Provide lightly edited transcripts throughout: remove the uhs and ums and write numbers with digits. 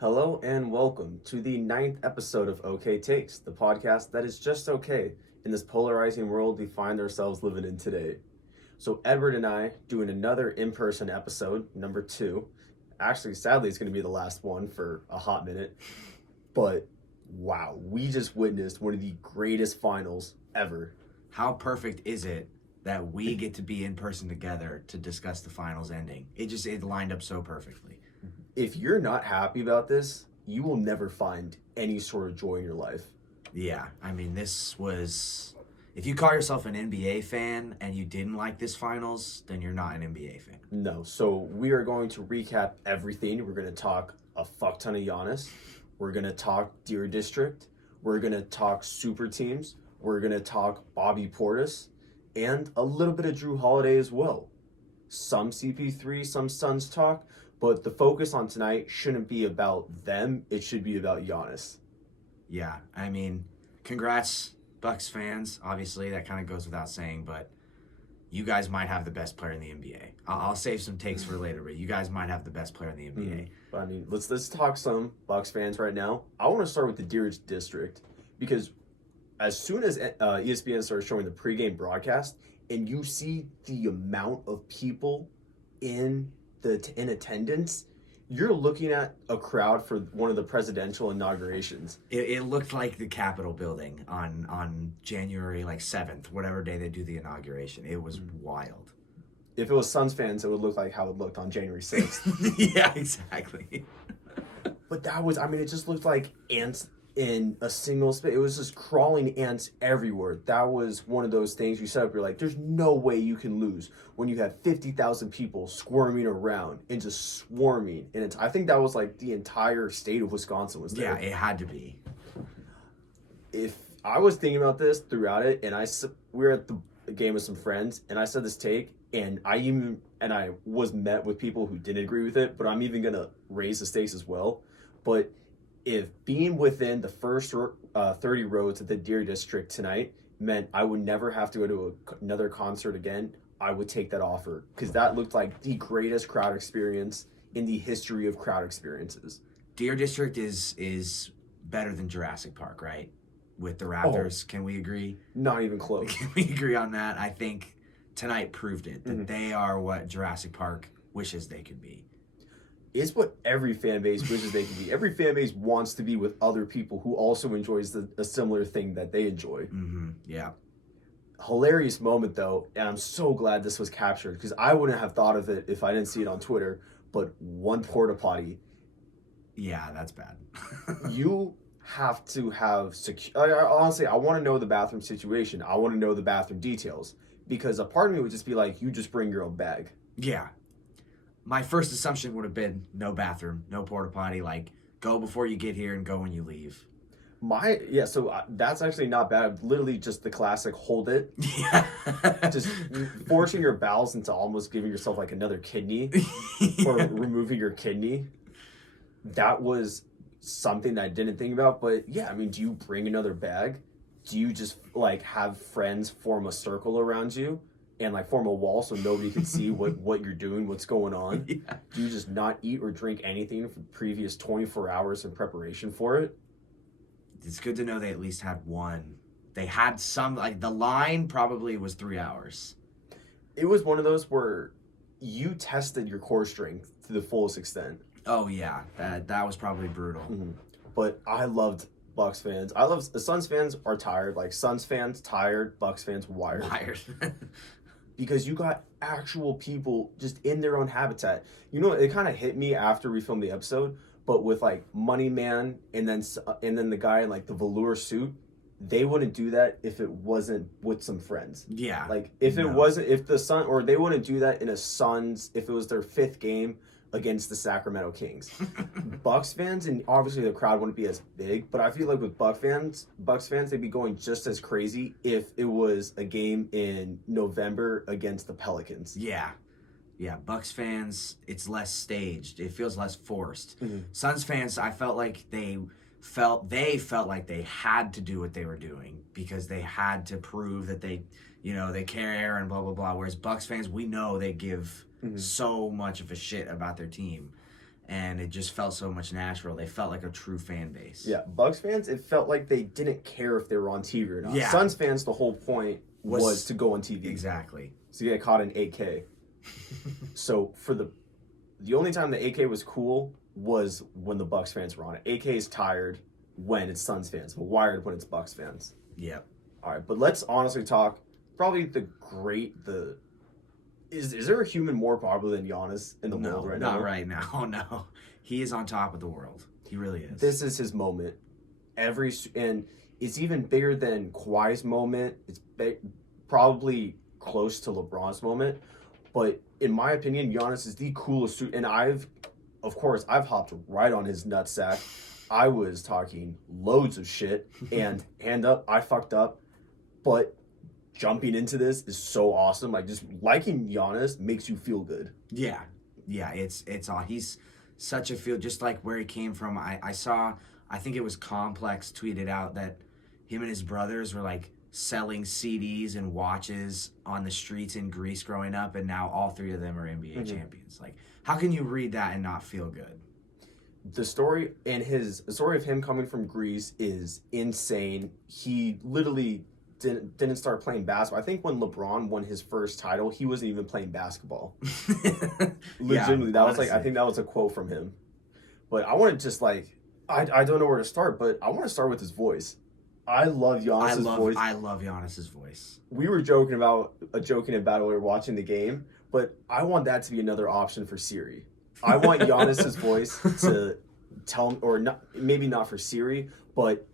Hello and welcome to the 9th episode of OK Takes, the podcast that is just okay in this polarizing world we find ourselves living in today. So Edward and I doing another in-person episode, number 2. Actually, sadly, it's going to be the last one for a hot minute. But wow, we just witnessed one of the greatest finals ever. How perfect is it that we get to be in person together to discuss the finals ending? It lined up so perfectly. If you're not happy about this, you will never find any sort of joy in your life. Yeah, I mean, this was... If you call yourself an NBA fan and you didn't like this finals, then you're not an NBA fan. No, so we are going to recap everything. We're going to talk a fuck ton of Giannis. We're going to talk Deer District. We're going to talk super teams. We're going to talk Bobby Portis. And a little bit of Jrue Holiday as well. Some CP3, some Suns talk. But the focus on tonight shouldn't be about them. It should be about Giannis. Yeah, I mean, congrats, Bucks fans. Obviously, that kind of goes without saying, but you guys might have the best player in the NBA. I'll save some takes for later, but you guys might have the best player in the NBA. But I mean, let's talk some Bucks fans right now. I want to start with the Deer District because as soon as ESPN started showing the pregame broadcast, and you see the amount of people in attendance, you're looking at a crowd for one of the presidential inaugurations. It looked like the Capitol building on January 7th, whatever day they do the inauguration. It was wild. If it was Suns fans, it would look like how it looked on January 6th. Yeah, exactly. But that was, I mean, it just looked like ants in a single space. It was just crawling ants everywhere. That was one of those things you set up. You're like, there's no way you can lose when you have 50,000 people squirming around and just swarming. And I think that was like the entire state of Wisconsin was there. Yeah, it had to be. If I was thinking about this throughout it, and we were at the game with some friends, and I said this take, and I was met with people who didn't agree with it, but I'm even gonna raise the stakes as well. But if being within the first 30 rows at the Deer District tonight meant I would never have to go to another concert again, I would take that offer because that looked like the greatest crowd experience in the history of crowd experiences. Deer District is better than Jurassic Park, right? With the Raptors, Can we agree? Not even close. Can we agree on that? I think tonight proved it, that they are what Jurassic Park wishes they could be. It's what every fan base wishes they could be. Every fan base wants to be with other people who also enjoys a similar thing that they enjoy. Yeah. Hilarious moment, though, and I'm so glad this was captured because I wouldn't have thought of it if I didn't see it on Twitter, but one porta potty. Yeah, that's bad. You have to have honestly, I want to know the bathroom situation. I want to know the bathroom details because a part of me would just be like, you just bring your own bag. Yeah. My first assumption would have been no bathroom, no porta potty. Go before you get here and go when you leave. So that's actually not bad. Literally just the classic hold it. Yeah. Just forcing your bowels into almost giving yourself like another kidney or removing your kidney. That was something that I didn't think about. But yeah, I mean, do you bring another bag? Do you just have friends form a circle around you? And form a wall so nobody can see what you're doing, what's going on? Yeah. Do you just not eat or drink anything for the previous 24 hours in preparation for it? It's good to know they at least had one. They had some, the line probably was 3 hours. It was one of those where you tested your core strength to the fullest extent. Oh, yeah. That was probably brutal. Mm-hmm. But I loved Bucks fans. I love the Suns fans are tired. Suns fans tired, Bucks fans wired. Because you got actual people just in their own habitat. It kind of hit me after we filmed the episode, but with Money Man and then the guy in the velour suit, they wouldn't do that if it wasn't with some friends. Yeah. If the Sun, or they wouldn't do that in a Suns if it was their 5th game against the Sacramento Kings. Bucks fans, and obviously the crowd wouldn't be as big, but I feel like with Bucks fans, they'd be going just as crazy if it was a game in November against the Pelicans. Yeah. Yeah, Bucks fans, it's less staged. It feels less forced. Suns fans, I felt like they felt like they had to do what they were doing because they had to prove that they care and blah, blah, blah. Whereas Bucks fans, we know they give so much of a shit about their team. and it just felt so much natural. They felt like a true fan base. Yeah, Bucks fans, it felt like they didn't care if they were on TV or not. Yeah. Suns fans, the whole point was to go on TV. Exactly. So you get caught in 8K. So for the only time the 8K was cool was when the Bucks fans were on it. 8K is tired when it's Suns fans, but wired when it's Bucks fans. Yep. All right, but let's honestly talk. Probably is there a human more popular than Giannis in the world right now? Not right now. No, he is on top of the world. He really is. This is his moment. And it's even bigger than Kawhi's moment. It's probably close to LeBron's moment. But in my opinion, Giannis is the coolest. And I've hopped right on his nutsack. I was talking loads of shit. And hand up, I fucked up. But jumping into this is so awesome. Like, just liking Giannis makes you feel good. Yeah. It's all. He's such a feel, just like where he came from. I saw, I think it was Complex tweeted out that him and his brothers were like selling CDs and watches on the streets in Greece growing up, and now all three of them are NBA champions. Like, how can you read that and not feel good? The story of him coming from Greece is insane. He literally didn't start playing basketball. I think when LeBron won his first title, he wasn't even playing basketball. Legitimately, that was like, I think that was a quote from him. But I want to just like, I don't know where to start, but I want to start with his voice. I love Giannis's voice. I love Giannis's voice. We were joking about while we were watching the game, but I want that to be another option for Siri. I want Giannis's voice to tell, or not, maybe not for Siri, but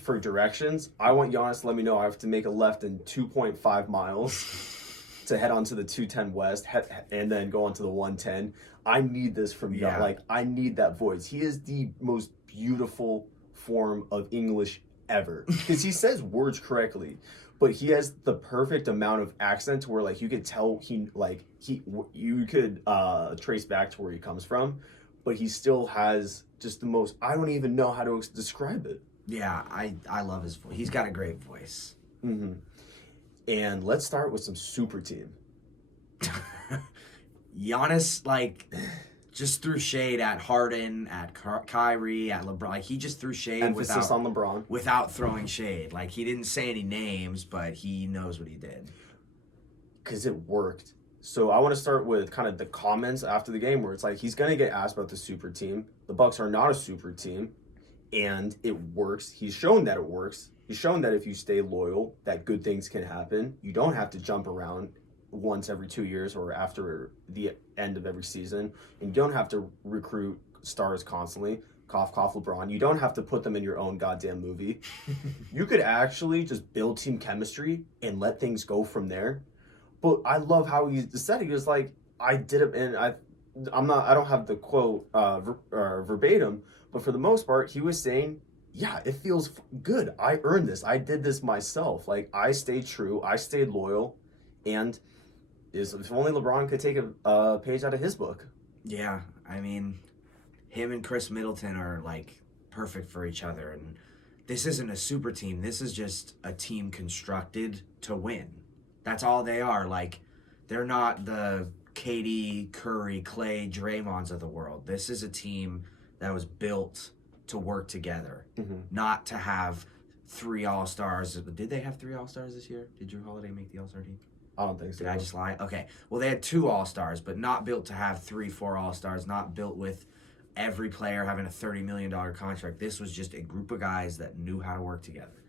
for directions. I want Giannis to let me know I have to make a left in 2.5 miles to head onto the 210 West and then go onto the 110. I need this from Giannis. Like, I need that voice. He is the most beautiful form of English ever because he says words correctly, but he has the perfect amount of accent to where like you could tell you could trace back to where he comes from, but he still has just the most, I don't even know how to describe it. Yeah, I love his voice. He's got a great voice. Mm-hmm. And let's start with some super team. Giannis, like, just threw shade at Harden, at Kyrie, at LeBron. Like, he just threw shade on LeBron without throwing shade. Like, he didn't say any names, but he knows what he did. Because it worked. So I want to start with kind of the comments after the game where it's like he's going to get asked about the super team. The Bucks are not a super team. And it works. He's shown that it works. He's shown that if you stay loyal, that good things can happen. You don't have to jump around once every 2 years or after the end of every season. And you don't have to recruit stars constantly. Cough, cough, LeBron. You don't have to put them in your own goddamn movie. You could actually just build team chemistry and let things go from there. But I love how he said it. He was like, I did it, and I don't have the quote verbatim, but for the most part, he was saying, yeah, it feels good. I earned this. I did this myself. Like, I stayed true. I stayed loyal. And if only LeBron could take a page out of his book. Yeah, I mean, him and Chris Middleton are, like, perfect for each other. And this isn't a super team. This is just a team constructed to win. That's all they are. Like, they're not the KD, Curry, Clay, Draymonds of the world. This is a team that was built to work together, not to have 3 All-Stars. Did they have 3 All-Stars this year? Did Jrue Holiday make the All-Star team? I don't think so. Did I just lie? Okay. Well, they had 2 All-Stars, but not built to have 3, 4 All-Stars, not built with every player having a $30 million contract. This was just a group of guys that knew how to work together.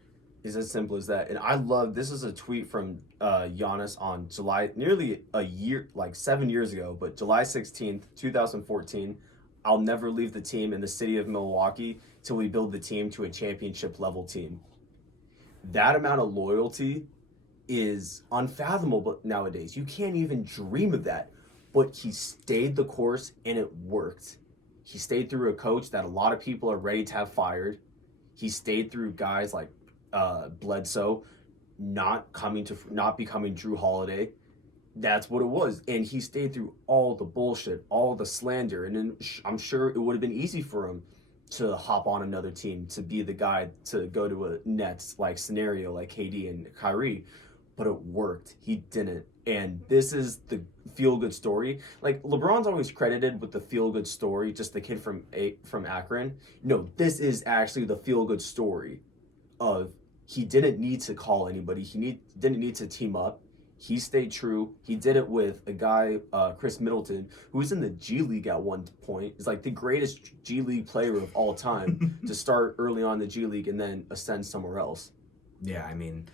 It's as simple as that. And I love, this is a tweet from Giannis on nearly a year, like 7 years ago, but July 16th, 2014. I'll never leave the team in the city of Milwaukee till we build the team to a championship level team. That amount of loyalty is unfathomable nowadays. You can't even dream of that. But he stayed the course and it worked. He stayed through a coach that a lot of people are ready to have fired. He stayed through guys like Bledsoe not becoming Jrue Holiday. That's what it was. And he stayed through all the bullshit, all the slander. And then I'm sure it would have been easy for him to hop on another team, to be the guy to go to a Nets like scenario like KD and Kyrie. but it worked. He didn't. And this is the feel-good story. Like, LeBron's always credited with the feel-good story, just the kid from Akron. No, this is actually the feel-good story of he didn't need to call anybody. Didn't need to team up. He stayed true. He did it with a guy, Chris Middleton, who was in the G League at one point. He's like the greatest G League player of all time to start early on in the G League and then ascend somewhere else. Yeah, I mean,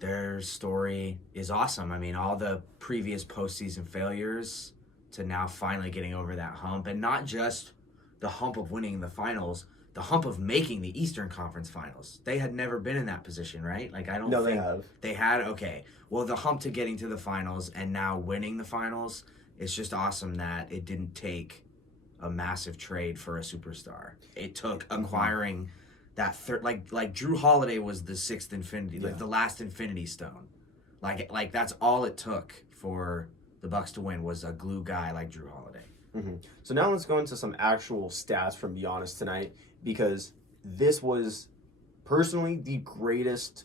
their story is awesome. I mean, all the previous postseason failures to now finally getting over that hump, and not just the hump of winning the finals, the hump of making the Eastern Conference Finals. They had never been in that position, right? Like, I don't think they have. They had. Okay, well, the hump to getting to the finals and now winning the finals, it's just awesome that it didn't take a massive trade for a superstar. It took acquiring that third, like Jrue Holiday was the sixth infinity, like the last Infinity Stone. Like that's all it took for the Bucks to win, was a glue guy like Jrue Holiday. Mm-hmm. So now let's go into some actual stats from Giannis tonight, because this was personally the greatest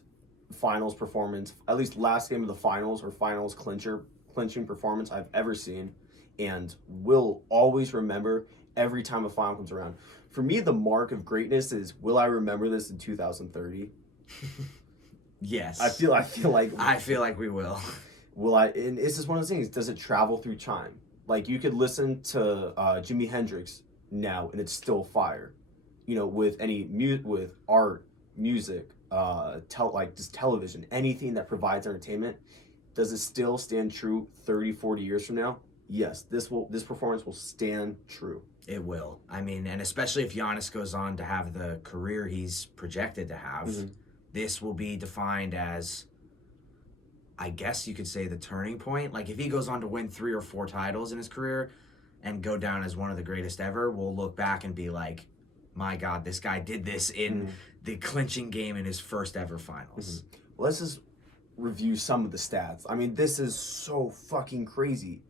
finals performance, at least last game of the finals or finals clinching performance I've ever seen, and will always remember every time a final comes around. For me, the mark of greatness is, will I remember this in 2030? Yes. I feel like we will. Will I? And it's just one of those things. Does it travel through time? Like, you could listen to Jimi Hendrix now, and it's still fire. You know, with any with art, music, just television, anything that provides entertainment, does it still stand true 30, 40 years from now? Yes, this performance will stand true. It will. I mean, and especially if Giannis goes on to have the career he's projected to have, this will be defined as, I guess you could say, the turning point. Like, if he goes on to win 3 or 4 titles in his career and go down as one of the greatest ever, we'll look back and be like, my God, this guy did this in the clinching game in his first ever finals. Well, let's just review some of the stats. I mean, this is so fucking crazy.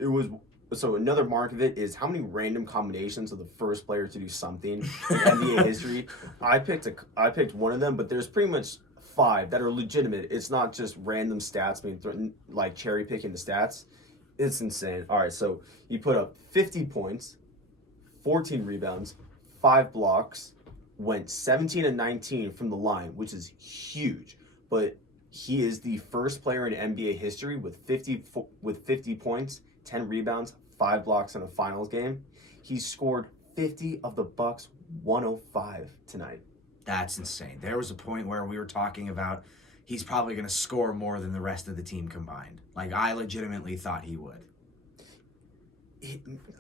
So another mark of it is how many random combinations of the first player to do something in NBA history. I picked one of them, but there's pretty much 5 that are legitimate. It's not just random stats being like cherry picking the stats. It's insane. All right, so he put up 50 points, 14 rebounds, 5 blocks, went 17 and 19 from the line, which is huge. But he is the first player in NBA history with 50 points, 10 rebounds, 5 blocks in a finals game. He scored 50 of the Bucks' 105 tonight. That's insane. There was a point where we were talking about he's probably going to score more than the rest of the team combined. Like, I legitimately thought he would.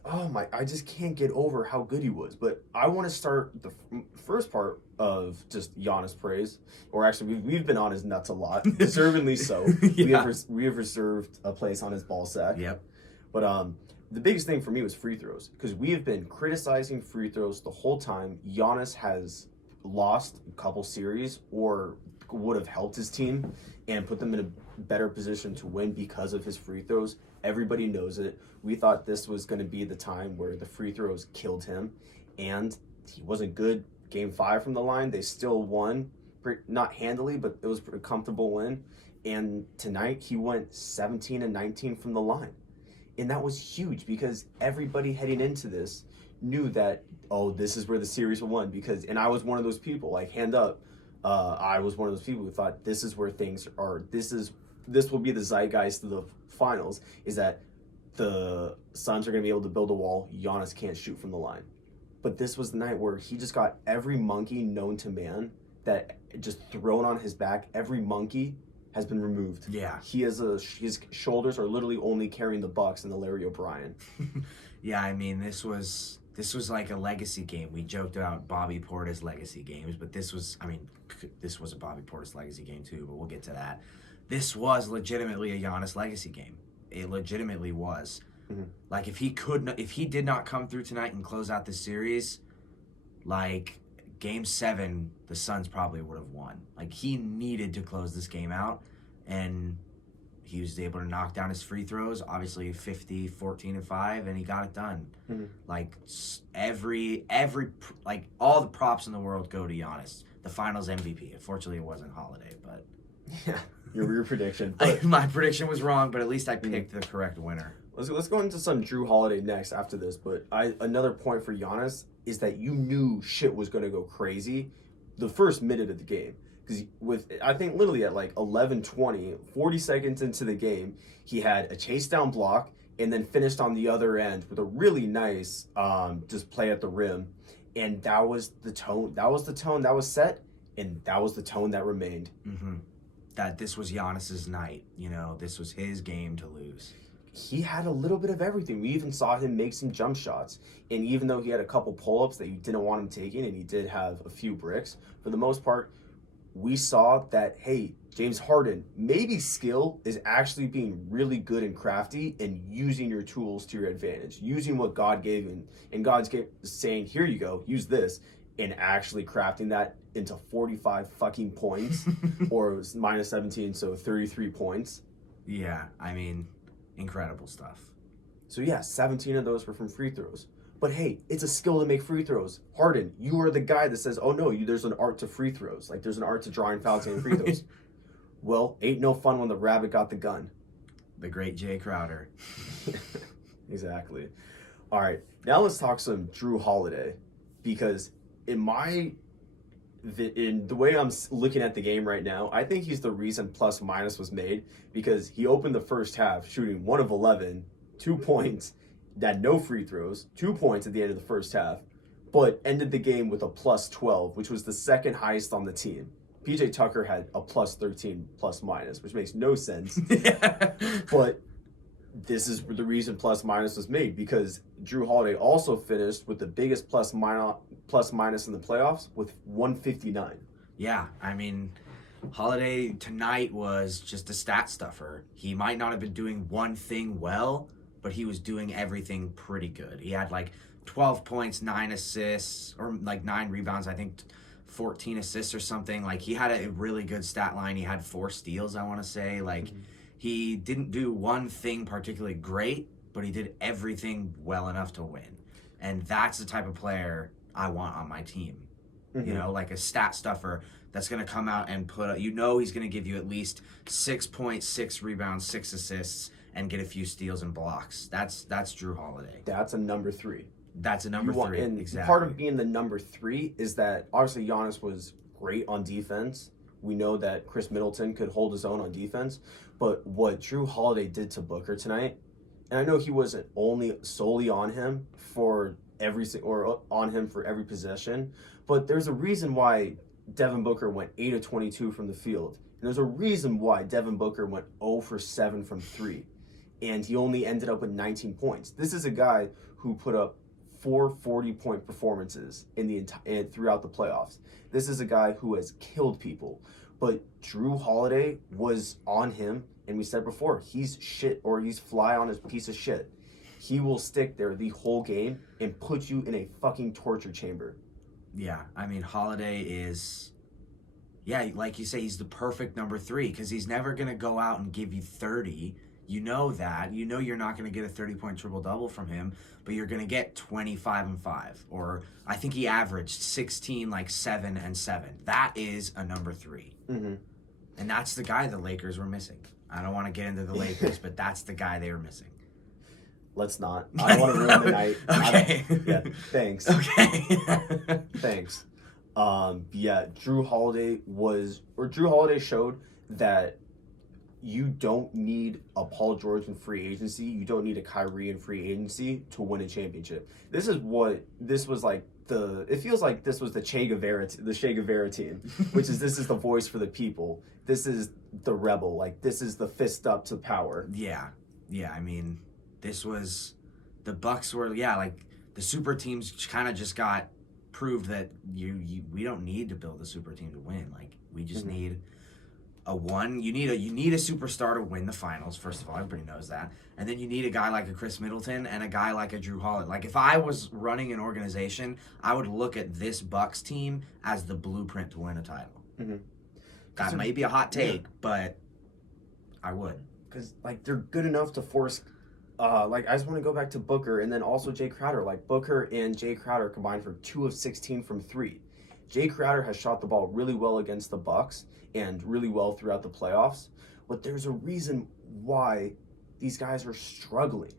I just can't get over how good he was. But I want to start the first part of just Giannis praise, or actually we've been on his nuts a lot, deservedly so. Yeah. We have reserved a place on his ball sack. Yep. But the biggest thing for me was free throws, because we have been criticizing free throws the whole time. Giannis has lost a couple series, or would have helped his team and put them in a better position to win because of his free throws. Everybody knows it. We thought this was going to be the time where the free throws killed him, and he wasn't good. Game 5 from the line, they still won, not handily, but it was a comfortable win. And tonight he went 17 and 19 from the line, and that was huge, because everybody heading into this knew that, this is where the series will win. And I was one of those people, like, hand up, I was one of those people who thought this is where things are. This will be the zeitgeist of the finals, is that the Suns are going to be able to build a wall. Giannis can't shoot from the line. But this was the night where he just got every monkey known to man that just thrown on his back. Every monkey has been removed. Yeah. His shoulders are literally only carrying the Bucks and the Larry O'Brien. Yeah, I mean, this was like a legacy game. We joked about Bobby Portis legacy games, but this was a Bobby Portis legacy game too, but we'll get to that. This was legitimately a Giannis legacy game. It legitimately was. Like, if he did not come through tonight and close out the series, like, Game 7, the Suns probably would have won. Like, he needed to close this game out, and he was able to knock down his free throws. Obviously, 50, 14, and 5, and he got it done. Like, all the props in the world go to Giannis, the Finals MVP. Unfortunately, it wasn't Holiday, but yeah, your prediction. My prediction was wrong, but at least I picked the correct winner. Let's go into some Jrue Holiday next after this. But another point for Giannis is that you knew shit was going to go crazy the first minute of the game. Because I think literally at like 11:20, 40 seconds into the game, he had a chase down block and then finished on the other end with a really nice just play at the rim. And that was the tone. That was the tone that was set, and that was the tone that remained. Mm-hmm. That this was Giannis's night. You know, this was his game to lose. He had a little bit of everything. We even saw him make some jump shots. And even though he had a couple pull-ups that you didn't want him taking, and he did have a few bricks, for the most part, we saw that, hey, James Harden, maybe skill is actually being really good and crafty and using your tools to your advantage, using what God gave you. And God's saying, here you go, use this, and actually crafting that into 45 fucking points or it was minus 17, so 33 points. Yeah, I mean, incredible stuff. So yeah, 17 of those were from free throws. But hey, it's a skill to make free throws. Harden, you are the guy that says, oh no, there's an art to free throws. Like there's an art to drawing fouls and free throws. Well, ain't no fun when the rabbit got the gun. The great Jay Crowder. Exactly. All right, now let's talk some Jrue Holiday. Because in the way I'm looking at the game right now, I think he's the reason plus minus was made. Because he opened the first half shooting 1 of 11, 2 points, had no free throws, 2 points at the end of the first half, but ended the game with a plus 12, which was the second highest on the team. PJ Tucker had a plus 13 plus minus, which makes no sense. Yeah. But this is the reason plus minus was made, because Jrue Holiday also finished with the biggest plus minus in the playoffs with 159. Yeah, I mean, Holiday tonight was just a stat stuffer. He might not have been doing one thing well, but he was doing everything pretty good. He had like 12 points, 9 assists, or like 9 rebounds, I think 14 assists or something. Like he had a really good stat line. He had 4 steals, I want to say. Like he didn't do one thing particularly great, but he did everything well enough to win. And that's the type of player I want on my team. Mm-hmm. You know, like a stat stuffer that's going to come out and he's going to give you at least 6 points, 6 rebounds, 6 assists, and get a few steals and blocks. That's Jrue Holiday. That's a number 3. That's a number 3. And exactly. Part of being the number 3 is that obviously Giannis was great on defense. We know that Chris Middleton could hold his own on defense, but what Jrue Holiday did to Booker tonight, and I know he wasn't only solely on him for every possession, but there's a reason why Devin Booker went 8 of 22 from the field. And there's a reason why Devin Booker went 0 for 7 from 3. And he only ended up with 19 points. This is a guy who put up 4 40-point performances throughout the playoffs. This is a guy who has killed people. But Jrue Holiday was on him, and we said before, he's shit, or he's fly on his piece of shit. He will stick there the whole game and put you in a fucking torture chamber. Yeah, I mean, Holiday is, yeah, like you say, he's the perfect number 3 because he's never going to go out and give you 30. You know that. You know you're not going to get a 30-point triple-double from him, but you're going to get 25 and 5. Or I think he averaged 16, like 7 and 7. That is a number 3. Mm-hmm. And that's the guy the Lakers were missing. I don't want to get into the Lakers, but that's the guy they were missing. Let's not. I don't want to ruin the night. Okay. Yeah, thanks. Okay. Thanks. Yeah, Jrue Holiday showed that you don't need a Paul George in free agency. You don't need a Kyrie in free agency to win a championship. It feels like this was the Che Guevara team, which is, this is the voice for the people. This is the rebel. Like, this is the fist up to power. Yeah. I mean, this was, the Bucks were, like the super teams kind of just got proved that we don't need to build a super team to win. Like, we just need you need a superstar to win the finals. First of all, everybody knows that. And then you need a guy like a Chris Middleton and a guy like a Jrue Holiday. Like, if I was running an organization, I would look at this Bucks team as the blueprint to win a title. Mm-hmm. That may be a hot take, but I would. Because, like, they're good enough to force, I just want to go back to Booker and then also Jay Crowder. Like, Booker and Jay Crowder combined for 2 of 16 from 3. Jay Crowder has shot the ball really well against the Bucks and really well throughout the playoffs, but there's a reason why these guys are struggling.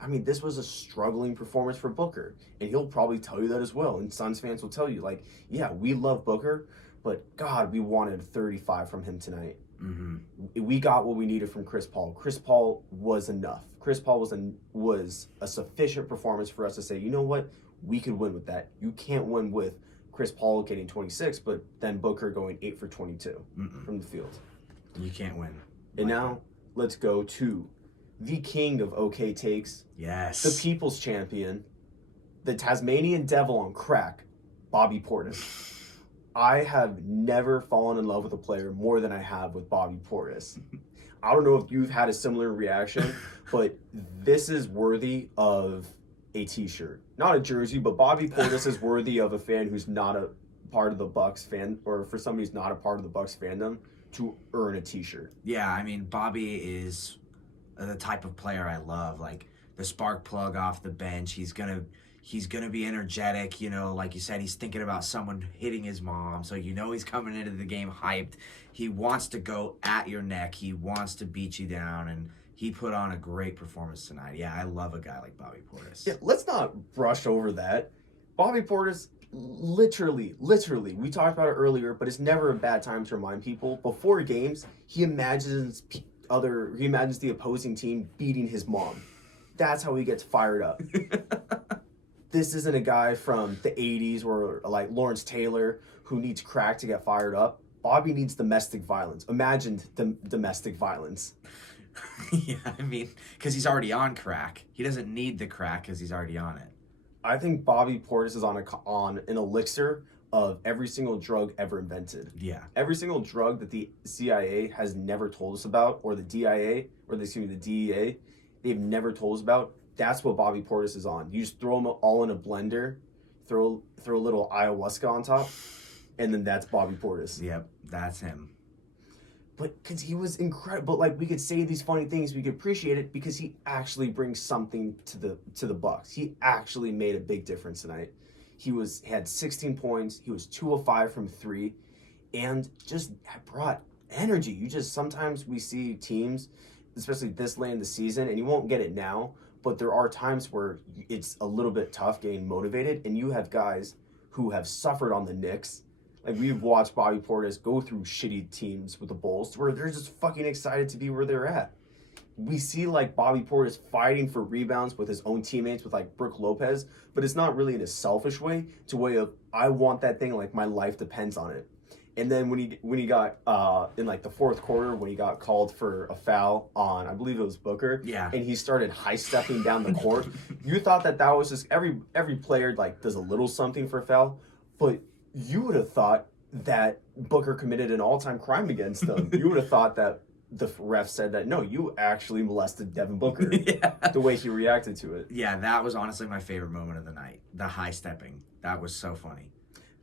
I mean, this was a struggling performance for Booker, and he'll probably tell you that as well. And Suns fans will tell you, like, yeah, we love Booker, but God, we wanted 35 from him tonight. We got what we needed from Chris Paul. Chris Paul was enough. Chris Paul was a sufficient performance for us to say, you know what, we could win with that. You can't win with Chris Paul getting 26, but then Booker going 8 for 22 from the field. You can't win. And now let's go to the king of OK takes. Yes. The people's champion, the Tasmanian devil on crack, Bobby Portis. I have never fallen in love with a player more than I have with Bobby Portis. I don't know if you've had a similar reaction, but this is worthy of a t-shirt. Not a jersey, but Bobby Portis is worthy of a fan who's not a part of the Bucks fan, or for somebody who's not a part of the Bucks fandom to earn a t-shirt. Yeah, I mean, Bobby is the type of player I love, like the spark plug off the bench. He's gonna be energetic, you know, like you said, he's thinking about someone hitting his mom, so you know he's coming into the game hyped. He wants to go at your neck, he wants to beat you down, and he put on a great performance tonight. Yeah, I love a guy like Bobby Portis. Yeah, let's not brush over that. Bobby Portis, literally, we talked about it earlier, but it's never a bad time to remind people. Before games, he imagines the opposing team beating his mom. That's how he gets fired up. This isn't a guy from the 80s or like Lawrence Taylor who needs crack to get fired up. Bobby needs domestic violence. Imagine domestic violence. Yeah, I mean, because he's already on crack. He doesn't need the crack because he's already on it. I think Bobby Portis is on an elixir of every single drug ever invented. Yeah. Every single drug that the CIA has never told us about, or the DIA, or the DEA, they've never told us about. That's what Bobby Portis is on. You just throw them all in a blender, throw a little ayahuasca on top, and then that's Bobby Portis. Yep, that's him. But because he was incredible, like we could say these funny things, we could appreciate it because he actually brings something to the Bucks. He actually made a big difference tonight. He had 16 points. He was 2 of 5 from 3, and just brought energy. Sometimes we see teams, especially this late in the season, and you won't get it now, but there are times where it's a little bit tough getting motivated, and you have guys who have suffered on the Knicks. Like, we've watched Bobby Portis go through shitty teams with the Bulls where they're just fucking excited to be where they're at. We see, like, Bobby Portis fighting for rebounds with his own teammates, with, like, Brook Lopez, but it's not really in a selfish way. It's a way of, I want that thing, like, my life depends on it. And then when he got, in, like, the fourth quarter, when he got called for a foul on, I believe it was Booker. Yeah. And he started high-stepping down the court. You thought that was just, every player, like, does a little something for a foul, but you would have thought that Booker committed an all-time crime against them. You would have thought that the ref said that, no, you actually molested Devin Booker. Yeah. The way he reacted to it. Yeah, that was honestly my favorite moment of the night. The high stepping. That was so funny.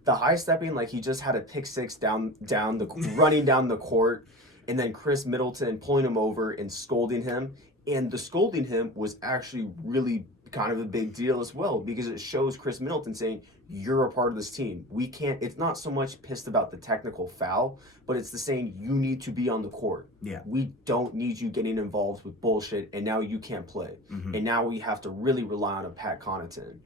The high stepping, like he just had a pick six running down the court, and then Chris Middleton pulling him over and scolding him. And the scolding him was actually really kind of a big deal as well, because it shows Chris Middleton saying, you're a part of this team. It's not so much pissed about the technical foul, but it's the saying, you need to be on the court. Yeah. We don't need you getting involved with bullshit, and now you can't play. Mm-hmm. And now we have to really rely on a Pat Connaughton.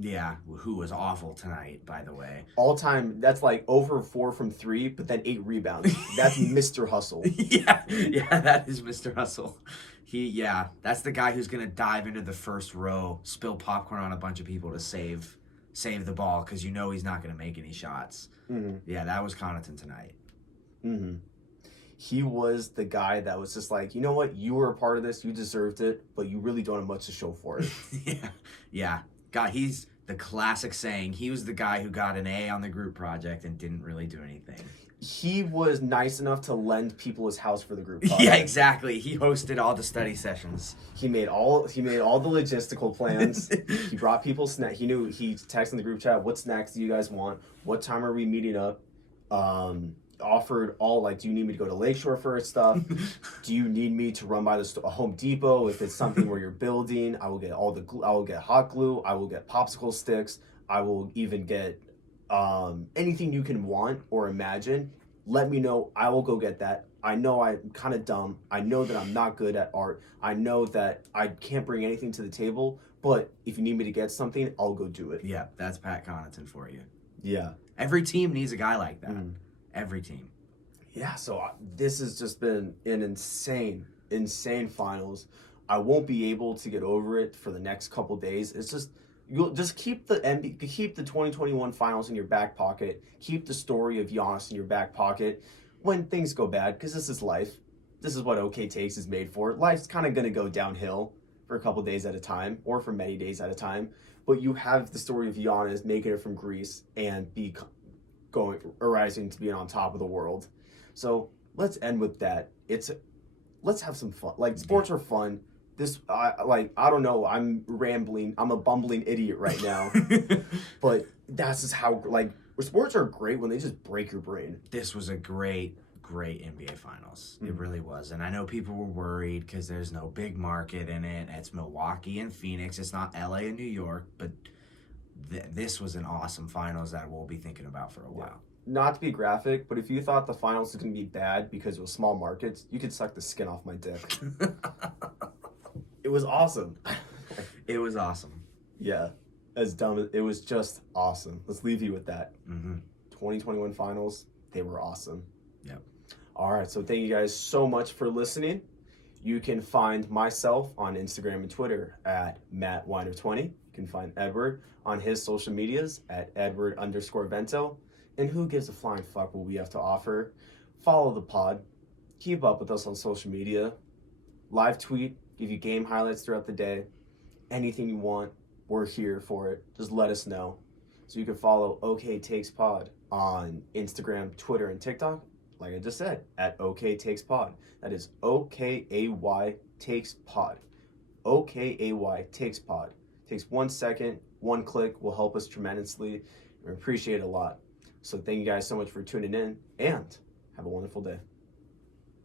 Yeah, who was awful tonight, by the way. All time, that's like over 4 from 3, but then 8 rebounds. That's Mr. Hustle. Yeah, that is Mr. Hustle. That's the guy who's going to dive into the first row, spill popcorn on a bunch of people to save the ball, because you know he's not going to make any shots. Mm-hmm. Yeah, that was Connaughton tonight. Mm-hmm. He was the guy that was just like, you know what, you were a part of this, you deserved it, but you really don't have much to show for it. Yeah. God, he's the classic saying, he was the guy who got an A on the group project and didn't really do anything. He was nice enough to lend people his house for the group project. Yeah, exactly. He hosted all the study sessions. He made all the logistical plans. He brought people snacks. He texted in the group chat, what snacks do you guys want? What time are we meeting up? Offered all, like, do you need me to go to Lakeshore for stuff? Do you need me to run by a Home Depot if it's something where you're building? I will get I will get hot glue. I will get popsicle sticks. I will even get anything you can want or imagine, let me know. I will go get that. I know I'm kind of dumb. I know that I'm not good at art. I know that I can't bring anything to the table, but if you need me to get something, I'll go do it. Yeah, that's Pat Connaughton for you. Yeah. Every team needs a guy like that. Every team. Yeah, so this has just been an insane finals. I won't be able to get over it for the next couple days. It's just you'll just keep the 2021 finals in your back pocket. Keep the story of Giannis in your back pocket when things go bad, because this is life. This is what OK Takes is made for. Life's kind of going to go downhill for a couple days at a time, or for many days at a time. But you have the story of Giannis making it from Greece and arising to being on top of the world. So let's end with that. Let's have some fun. Like, sports are fun. I don't know. I'm rambling. I'm a bumbling idiot right now. But that's just how, like, sports are great when they just break your brain. This was a great NBA Finals. It really was. And I know people were worried because there's no big market in it. It's Milwaukee and Phoenix. It's not LA and New York. But this was an awesome Finals that we'll be thinking about for a while. Not to be graphic, but if you thought the Finals was going to be bad because it was small markets, you could suck the skin off my dick. It was awesome. It was awesome. Yeah. As dumb. It was just awesome. Let's leave you with that. 2021 Finals, they were awesome. Yep. All right, so thank you guys so much for listening. You can find myself on Instagram and Twitter at MattWeiner20. You can find Edward on his social medias at Edward_Vento. And who gives a flying fuck what we have to offer? Follow the pod. Keep up with us on social media. Live tweet. Give you game highlights throughout the day. Anything you want, we're here for it. Just let us know. So you can follow OK Takes Pod on Instagram, Twitter, and TikTok. Like I just said, at OK Takes Pod. That is OKAY Takes Pod. OKAY Takes Pod. Takes 1 second, 1 click will help us tremendously. We appreciate it a lot. So thank you guys so much for tuning in, and have a wonderful day.